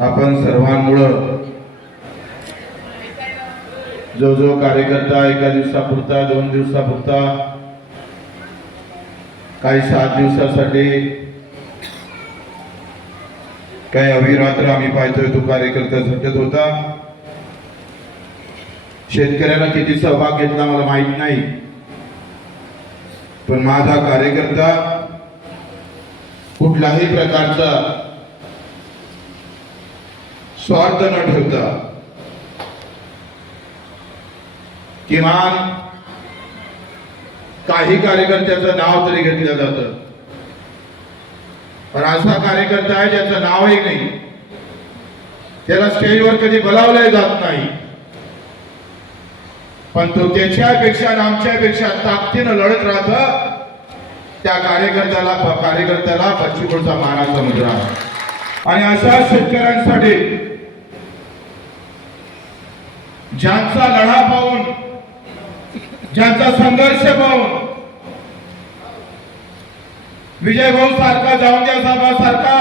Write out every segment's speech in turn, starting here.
आपण सर्वांमुळं जो जो कार्यकर्ता एका दिवसापुरता 2 दिवसापुरता काही 7 दिवसासाठी काही अविरात्र आम्ही पाहतोय तो कार्यकर्ता झटत होता। शेतकऱ्यांना किती सहभाग घेतला मला माहित नाही, पण माझा कार्यकर्ता कुठल्याही प्रकारचा स्वार्थ न ठेवता किमान काही कार्यकर्त्याचं नाव तरी घेतलं जातं, पण असा कार्यकर्ता आहे ज्याचं नावही नाही, त्याला स्टेजवर कधी बोलावलं जात नाही, पण तो त्याच्यापेक्षा आणि आमच्यापेक्षा ताकदीनं लढत राहतं। त्या कार्यकर्त्याला पश्चिमोडचा मानाचा मुद्रा। आणि अशा शेतकऱ्यांसाठी ज्यांचा लढा पाहून, ज्यांचा संघर्ष पाहून विजय भाऊ सारखा, जावंद्या साहेबांसारखा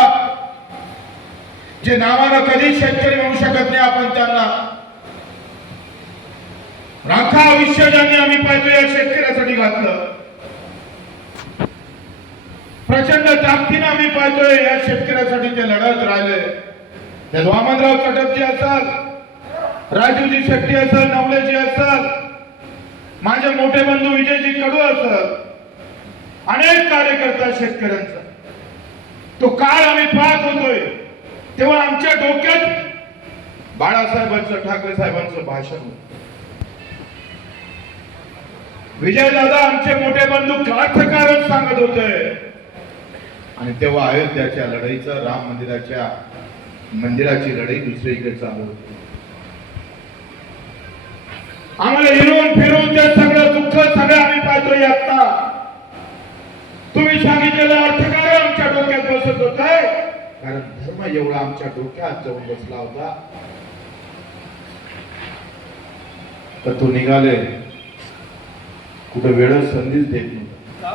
जे नावानं कधी शेतकरी म्हणू शकत नाही, आपण त्यांना राखा आयुष्य ज्यांनी आम्ही पाहिजे या शेतकऱ्यासाठी घातलं, प्रचंड ताकदीनं आम्ही पाहतोय या शेतकऱ्यासाठी ते लढत राहिले। ते वामनराव कटपजी असाल, राजूजी शेट्टी असाल, नवलेजी असाल, माझे मोठे बंधू विजयजी कडू असाल, अनेक कार्यकर्ता शेतकऱ्यांचा तो काळ आम्ही पाहत होतोय, तेव्हा आमच्या डोक्यात बाळासाहेबांचं, ठाकरे साहेबांचं भाषण होतं। विजय दादा आमचे मोठे बंधू अर्थकारण सांगत होते, आणि तेव्हा अयोध्याच्या लढाईचं, राम मंदिराची लढाई दुसरीकडे चालू होती। आम्हाला हिरवून फिरवून ते सगळं दुःख सगळं आम्ही पाहतोय। आता तुम्ही सांगितलेलं अर्थकारण आमच्या डोक्यात बसत होत, कारण धर्म एवढा आमच्या डोक्यात जाऊन बसला होता। तर तो निघाले कुठे वेळ संधीच देत नव्हता।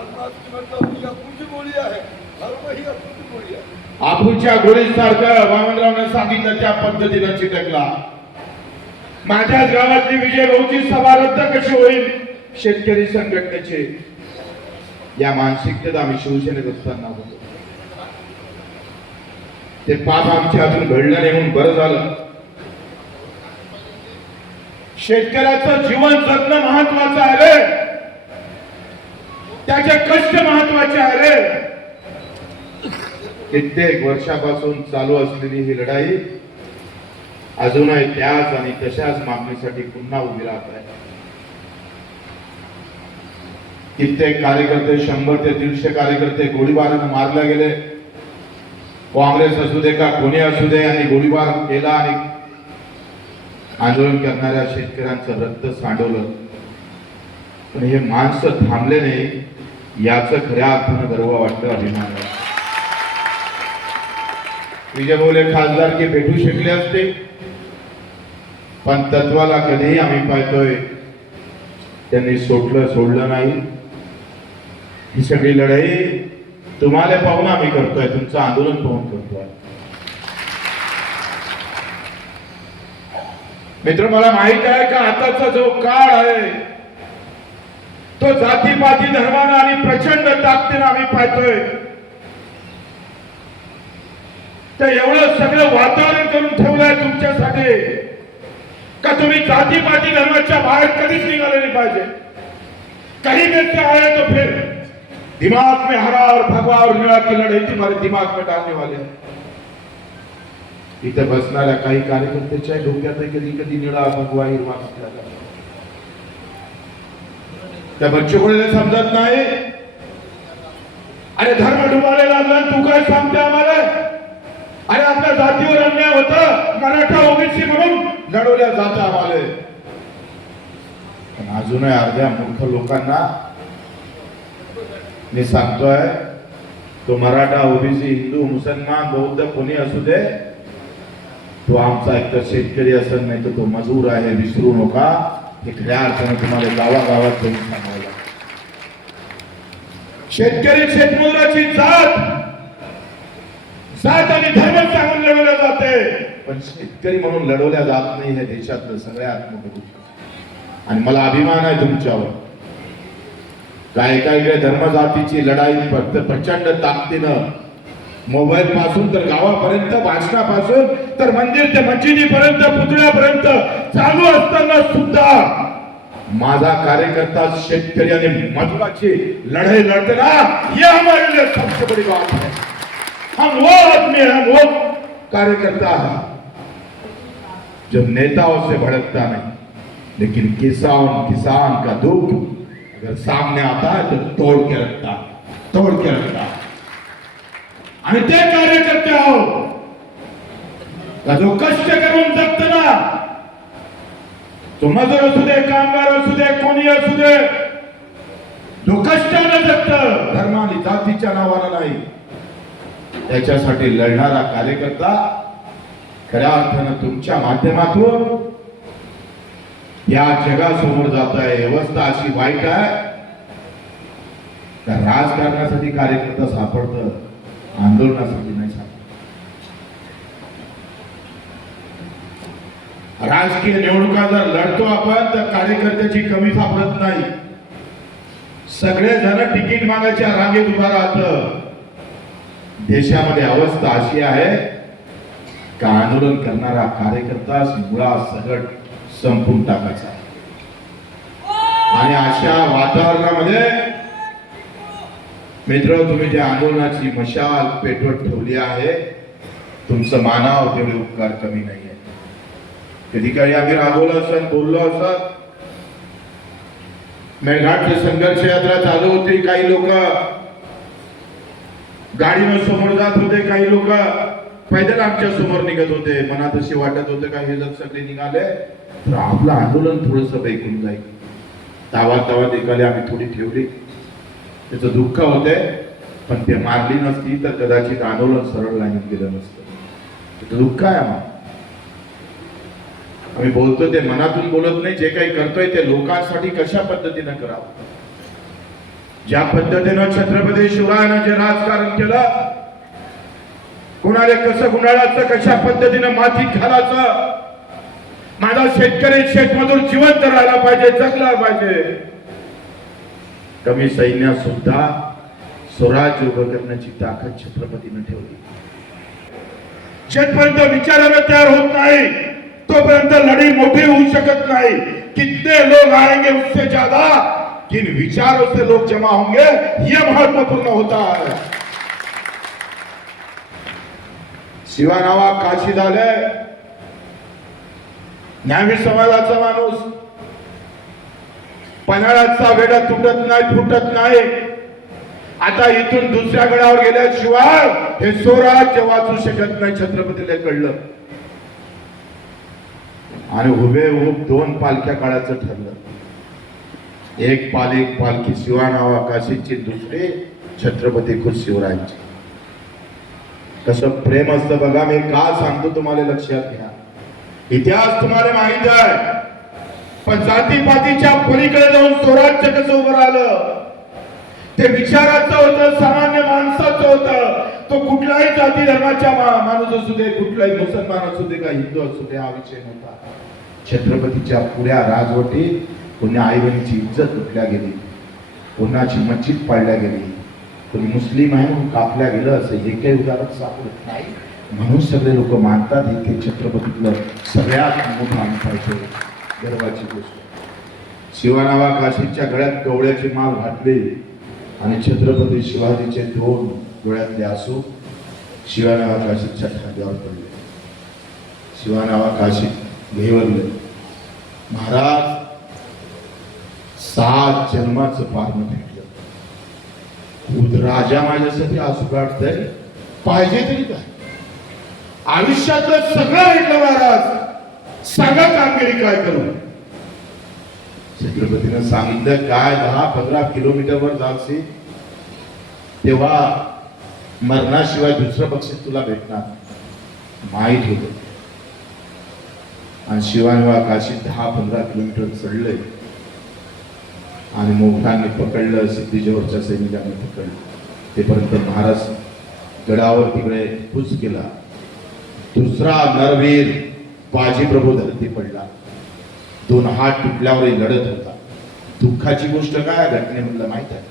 आपूच्या गोळीसारखं वामनरावने सांगितलं त्या पद्धतीनं चिटकला। माझ्याच गावातली विजय भाऊची सभा रद्द कशी होईल शेतकरी संघटनेचे, या मानसिकतेत आम्ही शिवसेनेत असताना होतो। ते पाप आमच्या अजून घडलं नाही म्हणून बरं झालं। शेतकऱ्याचं जीवन जगणं महत्वाचं आहे रे, त्याचे कष्ट महत्वाचे आहे रे। कित्येक वर्षापासून चालू असलेली ही लढाई अजूनही त्याच आणि तशाच मागणीसाठी पुन्हा उभी राहत आहे। कित्येक कार्यकर्ते, 100 ते 150 कार्यकर्ते गोळीबाराने मारले गेले। काँग्रेस असू दे का कोणी असू दे, आणि गोळीबार केला आणि आंदोलन करणाऱ्या शेतकऱ्यांचं रक्त सांडवलं, पण हे माणसं थांबले नाही, याचं खऱ्या अर्थानं गर्व वाटतं, अभिमान वाटतो। विजय भाऊले खासदारकी भेटू शकले असते, पण तत्वाला कधीही आम्ही पाहतोय त्यांनी सोडलं नाही। ही सगळी लढाई तुम्हाला पाहून आम्ही करतोय, तुमचं आंदोलन पाहून करतोय। मित्र, मला माहित आहे का आताचा जो काळ आहे तो जातीपाती धर्मानं आणि प्रचंड ताकदीनं आम्ही पाहतोय। तर एवढं सगळं वातावरण करून ठेवलंय तुमच्यासाठी का तुम्ही जातीपाती धर्माच्या बाहेर कधीच निघाले नाही पाहिजे। कहीं देखते आए तो फिर दिमाग में हरा और भगवा और नीला की लड़ाई तुम्हारे दिमाग में डालने वाले हैं। इथे बसणाऱ्या काही कार्यकर्त्याच्या डोक्यात कधी कधी निळा, भगवा, हिरवा असल्याचा त्या बच्चूकडे समजत नाही। अरे धर्म डुबाले लागला, तू काय सांगते आम्हाला? अरे आपल्या जातीवर अन्याय होता, मराठा ओबीसी म्हणून लढवल्या जात आम्हाला, पण अजूनही अर्ध्या मूर्ख लोकांना मी सांगतोय, तो मराठा ओबीसी हिंदू मुसलमान बौद्ध कोणी असू दे, तो आमचा एकतर शेतकरी असेल नाही तर तो मजूर आहे, विसरू नका। हे खऱ्या अर्थानं तुम्हाला गावागावात जाऊन सांगायला, शेतकरी शेतमजुराची जात आणि धर्म सांगून लढवले जाते। पण शेतकरी म्हणून लढवल्या जात नाही हे देशातलं सगळ्यात मोठं दुःख. आणि मला अभिमान आहे तुमच्यावर. काही धर्मजातीची लढाई प्रचंड ताकदीनं मोबाईल पासून तर गावापर्यंत, भाषणापासून तर मंदिर ते मशिदीपर्यंत, पुतळ्यापर्यंत चालू असताना सुद्धा माझा कार्यकर्ता शेतकरी आणि मजुराची लढाई लड़तना, ये हमारे लिए सबसे बड़ी बात है. हम वो आदमी है, वो कार्यकर्ता है जो नेताओं से भड़कता नहीं, लेकिन किसान का दुख अगर सामने आता है तो तोड़ के रखता. आणि ते कार्यकर्ते आहो का जो कष्ट करून जगत ना, तो मजूर असू दे, कामगार असू दे, कोणी असू दे, जो कष्टाने जगत, धर्म आणि जातीच्या नावाला नाही, त्याच्यासाठी लढणारा कार्यकर्ता खऱ्या अर्थानं तुमच्या माध्यमातून या जगासमोर जात आहे. व्यवस्था अशी वाईट आहे का राजकारणासाठी कार्यकर्ता सापडतं, आंदोलनासाठी नाही सापडत. राजकीय निवडणुका जर लढतो आपण तर कार्यकर्त्याची कमी सापडत नाही. सगळे जण तिकीट मागायच्या रांगेत उभा राहतं. देशामध्ये अवस्था अशी आहे का आंदोलन करणारा कार्यकर्ता मुळासकट संपून टाकायचा. आणि अशा वातावरणामध्ये मित्र, तुम्ही जे आंदोलनाची मशाल पेटवत ठेवली आहे, तुमचं मानाव तेवढे उपकार कमी नाही आहे. कधी काही आम्ही राबवलं असं बोललो असं. मेळघाटची संघर्ष यात्रा चालू होती, काही लोक गाडीवर समोर जात होते, काही लोक पैदल आमच्या समोर निघत होते. मनात असे वाटत होते का हे जर सगळे निघाले तर आपलं आंदोलन थोडस बेकून जाईल. तावा निघाले आम्ही थोडी ठेवली, त्याचं दुःख होते, पण ते मारली नसती तर कदाचित आंदोलन सरळ लाईनीत गेलं नसतं. त्याचं दुःख आहे. आम्ही बोलतो ते मनातून बोलत नाही. जे काही करतोय ते लोकांसाठी कशा पद्धतीनं करावं. ज्या पद्धतीनं छत्रपती शिवरायानं जे राजकारण केलं, कुणाला कसं गुंडाळायचं, कशा पद्धतीनं मातीत घालायचं, माझा शेतकरी शेतमजूर जिवंत राहायला पाहिजे, जगला पाहिजे. कमी सैन्यात सुद्धा स्वराज्य उभं करण्याची ताकद छत्रपतीनं ठेवली. शेतपर्यंत विचारायला तयार होत नाही तोपर्यंत लढाई मोठी होऊ शकत नाही. कितने लोग आएंगे उससे ज्यादा किन विचारों से लोग जमा होंगे, यह महत्वपूर्ण होता है. शिवा नावा काशी झाले, न्यावी समाजाचा माणूस, पन्हाळ्याचा वेढा तुटत नाही, फुटत नाही. आता इथून दुसऱ्या गडावर गेल्याशिवाय हे स्वराज्य वाचू शकत नाही, छत्रपतीला कळलं. आणि हुबेहूब दोन पालख्या काढायचं ठरलं. एक पालखी शिवा नावा काशीची, दुसरी छत्रपती खुद शिवरायांची. कसं प्रेम असतं बघा. मी का सांगतो तुम्हाला लक्षात घ्या. इतिहास तुम्हाला माहित आहे, पण जातीपातीच्या पलीकडे जाऊन स्वराज्य कसं उभं राहिलं ते विचाराचं होतं, सामान्य माणसाचं होतं. तो कुठल्याही जाती धर्माच्या माणूस असू दे, कुठलाही मुसलमान असू दे का हिंदू असू दे, हा विषय नव्हता. छत्रपतीच्या पुऱ्या राजवटीत कोणी आई बहिणीची इज्जत लुटल्या गेली, कोणाची मस्जिद पाडल्या गेली, कोणी मुस्लिम आहे म्हणून कापल्या गेलं, असं एकही उदाहरण सापडत नाही. म्हणून सगळे लोक मानतात हे छत्रपतीतलं सगळ्यात मोठं अंतर, गर्वाची गोष्ट. शिवानावा काशीच्या गळ्यात कवड्याची माळ घातली आणि छत्रपती शिवाजीचे दोन डोळ्यातले आसू शिवानावा काशीच्या खांद्यावर पडले. शिवानावा काशीत घेवरले. महाराज 7 जन्माचं पारण भेटलं. खुद राजा माझ्यासाठी आसू काढतंय, पाहिजे तरी काय. आयुष्यातलं सगळं भेटलं महाराज, सांगा कामगिरी काय करू. छत्रपतीनं सांगितलं काय 10-15 किलोमीटरवर जायचे तेव्हा मरणाशिवाय दुसरं बक्षीस तुला भेटणार माहित होत. आणि शिवानवा काशी 10-15 किलोमीटर चढले आणि मोघांनी पकडलं, सिद्धीजवळच्या सैनिकांनी पकडलं. तेपर्यंत महाराज गडावर तिकडे कूच केला. दुसरा नरवीर बाजीप्रभू धरती पडला. 2 हात तुटल्यावरही लढत होता. दुःखाची गोष्ट काय घटनेमधलं माहित आहे?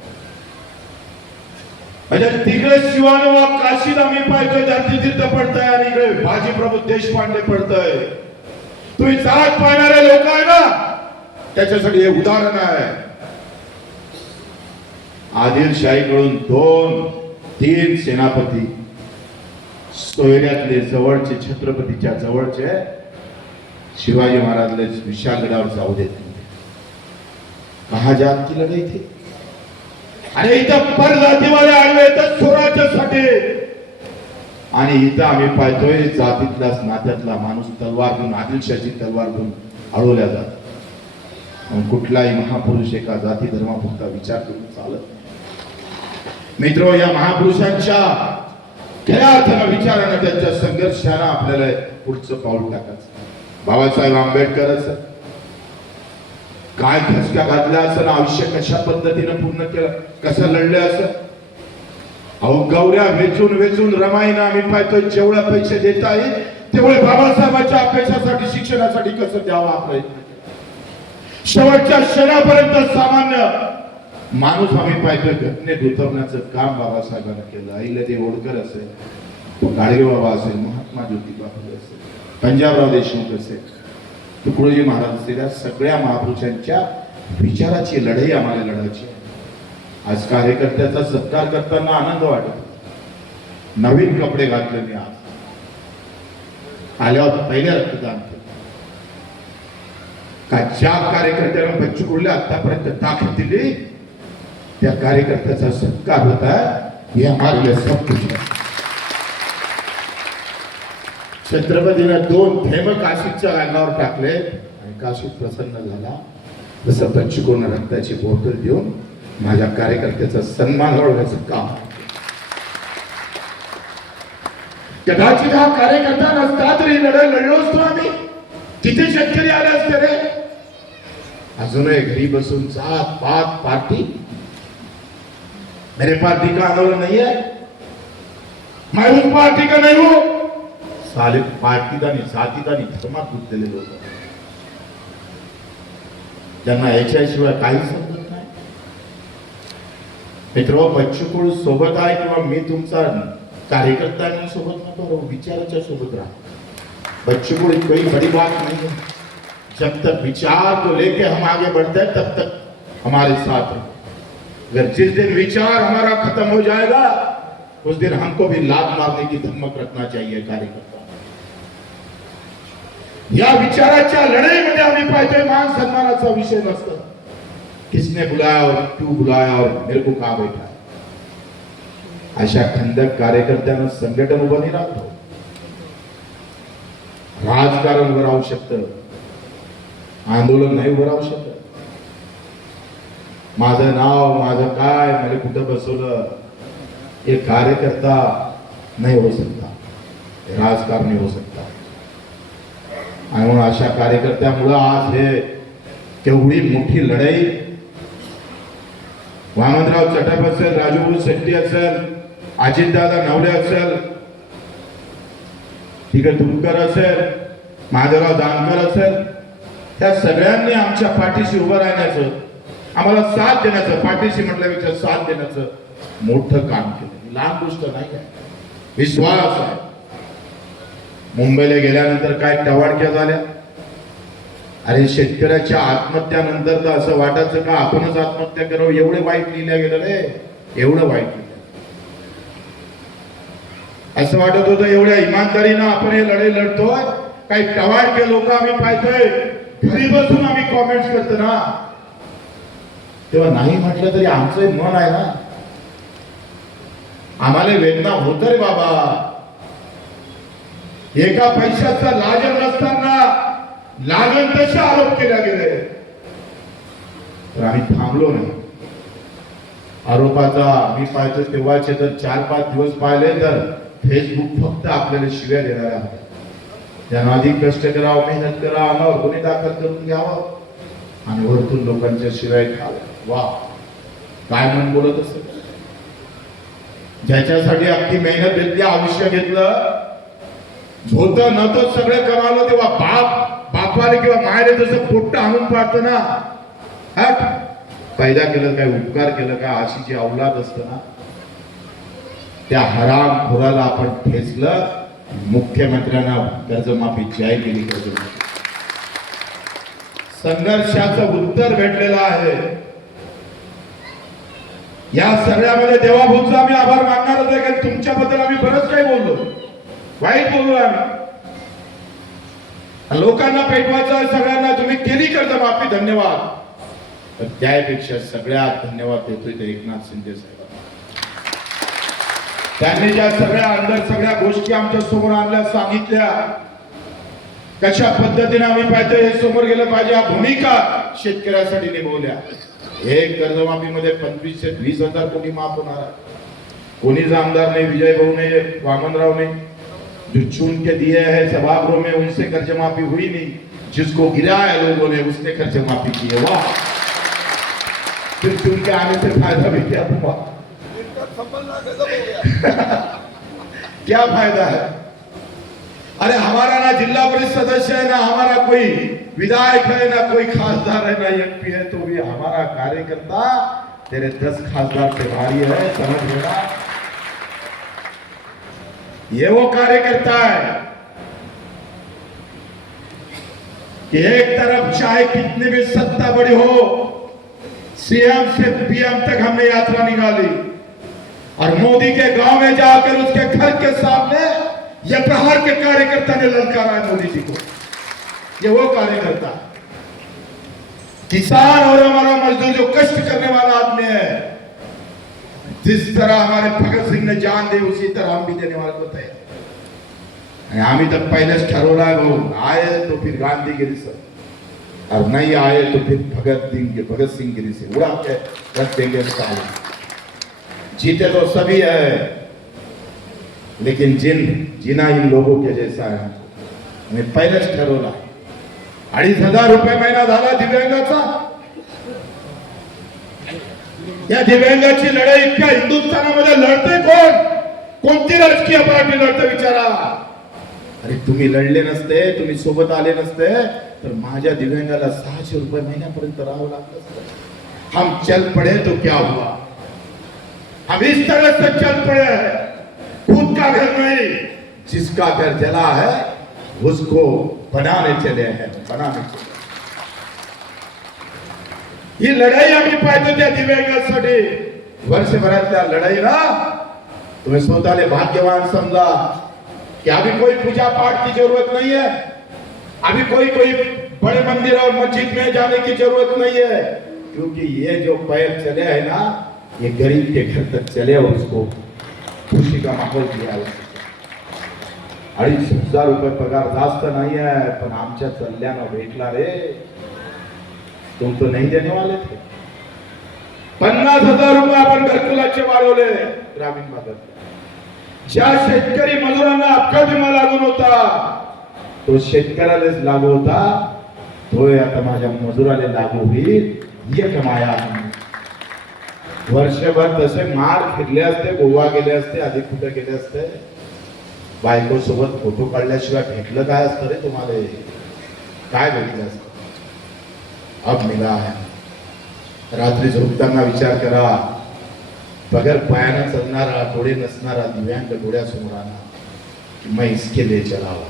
म्हणजे तिकडे शिवानोबा काशीला मी पाहतोय धरती तीर्थ पडतंय आणि इकडे बाजीप्रभू देशपांडे पडतंय. तुम्ही जात पाहणारे लोक आहे ना, त्याच्यासाठी हे उदाहरण आहे. आदिलशाहीकडून 2-3 सेनापती सोयऱ्यातले जवळचे, छत्रपतीच्या जवळचे शिवाजी महाराजले विशाळगडावर जाऊ देत नाही. कहा जात की लढाई थी. आणि इथं परजातीवाले आले तर स्वराज्यासाठी, आणि इथं आम्ही पाहतोय जातीतला नात्यातला माणूस तलवार घेऊन, आदिलशाही तलवार घेऊन अडवल्या जात. कुठलाही महापुरुष एका जाती धर्मापुरता विचार करून चालत नाही. मित्र, या महापुरुषांच्या खऱ्या अर्थानं विचारानं, त्यांच्या संघर्षानं आपल्याला पुढचं पाऊल टाकायचं. बाबासाहेब आंबेडकर काय धसका घातला असं, आयुष्य कशा पद्धतीनं पूर्ण केलं, कसं लढले असं. अहो गौऱ्या वेचून वेचून रमाईनं आम्ही पाहतोय जेवढे पैसे देता येईल तेवढे बाबासाहेबांच्या अभ्यासासाठी, शिक्षणासाठी कसं द्यावा प्रयत्न केला. शेवटच्या क्षणापर्यंत सामान्य माणूस आम्ही पाहतोय घटनेत उतरण्याचं काम बाबासाहेबांना केलं. अहिल्यादेवी होळकर असेल, गाडगे बाबा असेल, महात्मा ज्योतिबा फुले असेल, पंजाबराव देशमुख असेल, तुकडोजी महाराज असेल, या सगळ्या महापुरुषांच्या विचाराची लढाई आम्हाला लढायची. आज कार्यकर्त्याचा सत्कार करताना आनंद वाटतो. नवीन कपडे घातले मी आज आल्यावर पहिल्या रक्तदान केलं. का ज्या कार्यकर्त्याला बच्चू कडूला आतापर्यंत ताकद दिली, त्या कार्यकर्त्याचा सत्कार होता. हे हमारे सब कुछ है. छत्रपतीने 2 थेंब काशीच्या अंगावर टाकले आणि काशीत प्रसन्न झाला. तसं बच्चू कडून रक्ताची बोतल देऊन माझ्या कार्यकर्त्याचा सन्मान घडवण्याचं काम. कदाचित हा कार्यकर्ता नसता तरी लढाई लढलो असतो आम्ही. किती शेतकरी आले असते रे. अजूनही घरी बसून जात पात पार्टी, मेरे पार्टी का आंदोलन नहीं है, मैं उस पार्टी का नहीं हूं. साले पार्टी का नहीं, जाती का नाही, धर्मात गुंतलेले लोक, ज्यांना याच्याशिवाय काही समजत नाही. मित्र, बच्चू कडू सोबत आहे किंवा मी तुमचा कार्यकर्ता म्हणून सोबत नको, विचाराच्या सोबत राहा. बच्चू कडू कोई बड़ी बात नहीं है. जब तक विचार को लेके हम आगे बढ़ते हैं तब तक हमारे साथ है. अगर जिस दिन विचार हमारा खत्म हो जाएगा उस दिन हमको भी लात मारने की धमक रखना चाहिए कार्यकर्ता. या विचाराच्या लढाईमध्ये आम्ही पाहतोय मान सन्मानाचा विषय नसतो. किसने बुलाया और क्यों बुलाया और मेरे को कहा बैठा. अशा खंडक कार्यकर्त्यांना संघटन उभं नाही राहतो. राजकारण उभं राहू शकतं, आंदोलन नाही उभं राहू शकत. माझं नाव, माझं काय, मला कुठं बसवलं, हे कार्यकर्ता नाही हो सकता, राजकारणी हो सकता. आणि म्हणून अशा कार्यकर्त्यामुळं आज हे केवढी मोठी लढाई. वामनराव चटप असेल, राजूभाऊ शेट्टी असेल, अजितदादा नवले असेल, तिकडे तुपकर असेल, महादेवराव जानकर असेल, त्या सगळ्यांनी आमच्या पाठीशी उभं राहण्याचं, आम्हाला साथ देण्याचं, पाठीशी म्हटल्यापेक्षा साथ देण्याचं मोठं काम केलं. लहान गोष्ट नाही आहे, विश्वास आहे. मुंबईला गेल्यानंतर काय टवाळक्या झाल्या. अरे शेतकऱ्याच्या आत्महत्यानंतर तर असं वाटायचं का आपणच आत्महत्या करावं, एवढे वाईट लिहिलं गेलं रे, एवढं वाईट लिहिलं. असं वाटत होतं एवढ्या इमानदारीनं आपण हे लढाई लढतोय. काही टवाळके लोक आम्ही पाहतोय घरी बसून आम्ही कॉमेंट्स करतो ना, तेव्हा नाही म्हटलं तरी आमचं मन आहे ना, आम्हाला वेदना होत रे बाबा. एका पैशाचा लाजन नसताना लागण तसे आरोप केले गेले, तर आम्ही थांबलो नाही. आरोपाचा मी पाहतो तेव्हाचे तर 4-5 दिवस पाहिले तर फेसबुक फक्त आपल्याला शिव्या देणारे आहेत. त्यांना अधिक कष्ट करावं, मेहनत करावं, अंगावर गुन्हे दाखल करून घ्यावं आणि वरतून लोकांच्या शिवाय खावं. वा, काय मन बोलत असेल. ज्याच्यासाठी अख्खी मेहनत घेतली, आयुष्य घेतलं, होतं नव्हतं सगळं कमावलं तेव्हा बापाने किंवा मायने जसं पोट्ट आणून पाडतं ना, हट पैदा केलं काय, उपकार केलं काय, अशी जी औलाद असतं ना, त्या हराम खोराला आपण ठेचलं. मुख्यमंत्र्यांना कर्जमाफी जाहीर केली. कर्जमाफी संघर्षाचं उत्तर भेटलेलं आहे. या सगळ्यामध्ये देवाभाऊचा आम्ही आभार मानणारच आहे, कारण तुमच्याबद्दल आम्ही बरंच काही बोललो, वाईट बोललो आम्ही. लोकांना पेटवायचं सगळ्यांना, तुम्ही केली कर्जमाफी, धन्यवाद. तर त्यापेक्षा सगळ्यात धन्यवाद देतोय ते एकनाथ शिंदे साहेबांना. त्यांनी ज्या सगळ्या गोष्टी आमच्या समोर आणल्या, सांगितल्या, कशा पद्धतीने आम्ही पाहिजे हे समोर गेलं पाहिजे, या भूमिका शेतकऱ्यासाठी निभवल्या. हे कर्जमाफीमध्ये 25 से 20 हजार कोटी माफ होणार आहे. कोणीच आमदार नहीं, विजय भाऊ नहीं, वामनराव नहीं, जो चुन के दिए हैं सभागृह में उनसे कर्जमाफी हुई नहीं, जिसको गिराया लोगों ने उसने कर्जमाफी की है. वाह, फिर चुन के आने से फायदा भी क्या हुआ? क्या फायदा है? अरे हमारा ना जिला परिषद सदस्य है, ना हमारा कोई विधायक है, ना कोई खासदार है, ना एमपी है, तो भी हमारा कार्यकर्ता तेरे 10 खासदार से भारी है, समझ लेना. ये वो कार्यकर्ता है कि एक तरफ चाहे कितनी भी सत्ता बड़ी हो, सीएम से पीएम तक हमने यात्रा निकाली और मोदी के गांव में जाकर उसके घर के सामने ये प्रहार के कार्यकर्ता ने ललकारा है मोदी जी को. ये वो कार्यकर्ता, किसान और हमारा मजदूर जो कष्ट करने वाला आदमी है, जिस तरह हमारे भगत सिंह ने जान दी उसी तरह हम भी देने वाले को तैयार. आम्ही तर पहिलेच ठरवला है, भाऊ आए तो फिर गांधीगिरी से और नहीं आए तो फिर भगत सिंह गिरी से उड़ा के रख देंगे. जीते तो सभी है, लेकिन जीना इन लोगों के जैसा है. मैं पहिलेच ठरवला. 2,500 रुपये महिना झाला दिव्यांगाचा. या दिव्यांगाची लढाई इतक्या हिंदुस्थानामध्ये लढते कोण? कोणती राजकीय पार्टी लढते विचारा. अरे तुम्ही लढले नसते, तुम्ही सोबत आले नसते तर माझ्या दिव्यांगाला 600 रुपये महिन्यापर्यंत राहावं लागलं असतं. हम चल पड़े तो क्या हुआ? हम इस तरह से चल पड़े हैं, खुद का घर नहीं, जिसका घर जला है उसको बनाने चले हैं, बनाने चले. ही लढाई आम्ही पाहतो त्या दिव्यांगासाठी. वर्षभरातल्या लढाईला तुम्ही स्वतःला भाग्यवान समजा कि अभी कोई पूजा पाठ की जरूरत नहीं है, अभी कोई बड़े मंदिर और मस्जिद में जाने की जरूरत नहीं है, क्योंकि ये जो पैर चले हैं ना, ये गरीब के घर तक चले और उसको खुशी का माहौल दिया. 2,500 रुपये पगार जास्त नाही है, पण आमच्या चल्यानं भेटला रे. तुम तो नहीं देने वाले थे. 50,000 रुपये आपण घरकुलाचे वाढवले ग्रामीण भागात. ज्या शेतकरी मजुरांना अपघात विमा लागून होता तो शेतकऱ्यालाच लागू होता, तो आता माझ्या मजुराला लागू होईल. ये कमाया. वर्षभर तसे मार फिरले असते, गोवा गेले असते, अधिक कुठे गेले असते, बायको सोबत फोटो काढल्याशिवाय भेटलं काय असतं रे तुम्हाला? काय भेटलं असतं? अब मिला है. रात्री झोपताना विचार करा, बगैर पायानं चलणारा, डोळे नसणारा दिव्यांग डोळ्यासमोर आला कि मैं इसके लिए चला हुआ,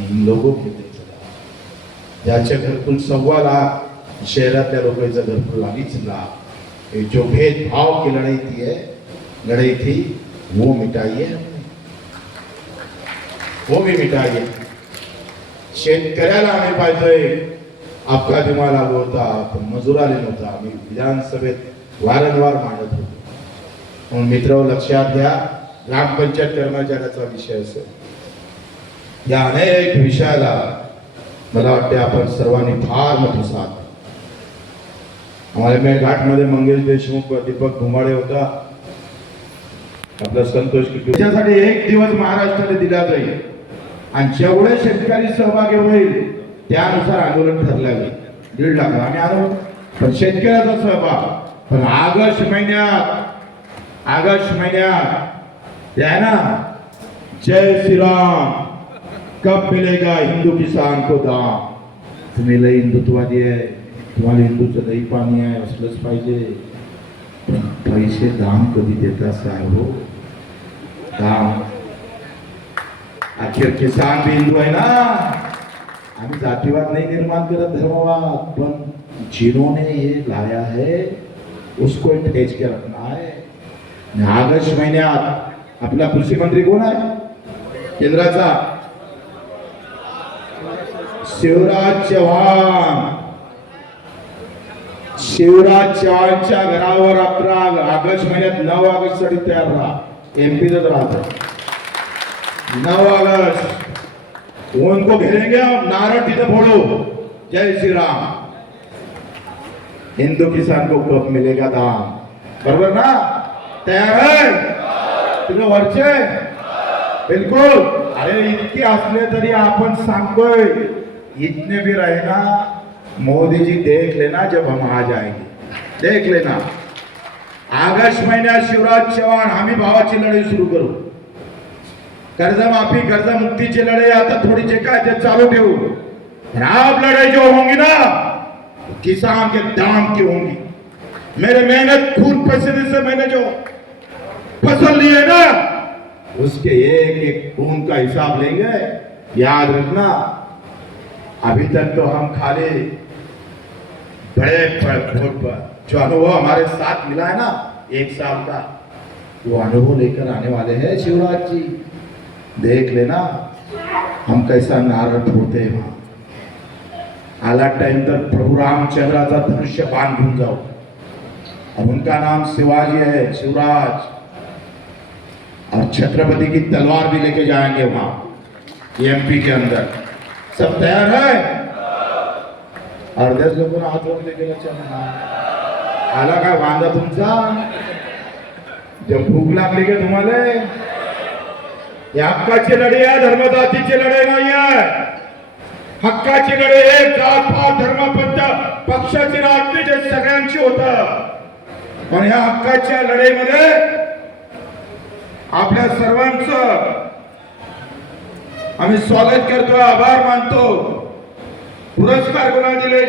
इन लोगों के लिए चला. ज्याच्या घरकुल 1.25 लाख, शहरातल्या लोकांचं घरकुल 2.5 लाख. जो भेदभाव की लड़ाई थी वो मिटाइए, वो भी मिटाइए. शेतकऱ्याला आम्ही पाहतोय अपघात विमा लागू होता, पण मजुराला नव्हता. आम्ही विधानसभेत वारंवार मांडत होतो. म्हणून मित्र लक्षात घ्या, ग्रामपंचायत कर्मचाऱ्याचा विषय असेल, या अनेक विषयाला मला वाटते आपण सर्वांनी फार मोठी साथ. हमारे मेळघाटमध्ये मंगेश देशमुख, दीपक घुमाडे होता, आपला संतोष त्याच्यासाठी 1 दिवस महाराष्ट्राला दिला जाईल आणि जेवढे शेतकरी सहभागी होईल त्यानुसार आंदोलन ठरलं. 1.5 लाख आम्ही आलो, पण शेतकऱ्याचा सहभाग. पण ऑगस्ट महिन्यात ते आहे ना, जय श्रीराम कब मिलेगा हिंदू किसान को दाम? तुम्ही लय हिंदुत्वादी आहे, तुम्हाला हिंदूचं दही पाणी आहे असलंच पाहिजे, पण पैसे दाम कधी देता साहेब हो? दाम आखिर किसान भी हिंदू है ना. आम्ही जातीवाद नहीं निर्माण करत, धर्मवाद, पण जिन्होंने ये लाया है उसको ठेच के रखना है. ऑगस्ट महिन्यात आपला कृषी मंत्री कोण आहे केंद्राचा? शिवराज चव्हाण. शिवराज चव्हाणच्या घरावर 11 ऑगस्ट महिन्यात 9 ऑगस्ट साठी तयार राहा. एमपीतच राहत 9 अगस्त उनको घेरेंगे हम, नारा तिथे फोड़ो, जय श्री राम. हिंदू किसान को कब मिलेगा दाम? बरोबर ना? तयार आहे तुझे वरचे? बिलकुल. अरे इतके असले तरी आपण सांगतोय, इतने भी रहे ना, मोदी जी देख लेना जब हम आ जाएंगे, देख लेना. ऑगस्ट महिन्यात शिवराज चव्हाण हमी भावाची लढाई सुरू करू. कर्जमाफी कर्जमुक्तीची लढाई आता थोडीचे काय ते चालू ठेवू. आप लड़ाई जो होंगी ना किसान के दाम की होंगी. मेरे मेहनत खून पसीने से मैंने जो फसल ली है ना, उसके एक एक खून का हिसाब लेंगे. याद रखना, अभी तक तो हम खाली बड़े पर जो अनुभव हमारे साथ मिला है ना 1 साल का, वो अनुभव लेकर आने वाले हैं शिवराज जी. देख लेना हम कैसा नारा फोड़ते हैं वहां. आला टाइम तर प्रभु रामचंद्राचा धनुष्य बाण घेऊन जाओ. अब उनका नाम शिवाजी है, शिवराज, और छत्रपति की तलवार भी लेके जाएंगे वहां एमपी के अंदर. सब तैयार है? अर्ध्याच लोकांना हात वर लेके आला काय वांदा तुमचा? जब भूक लागली का तुम्हाला? या हक्काची लढाई आहे, धर्मजातीची लढाई नाही आहे. हक्काची लढाई आहे, जात पात धर्म पंथ पक्षाची राजनी जे सगळ्यांची होत. पण या हक्काच्या लढाईमध्ये आपल्या सर्वांचं आम्ही स्वागत करतो, आभार मानतो. पुरस्कार कोणाला दिले?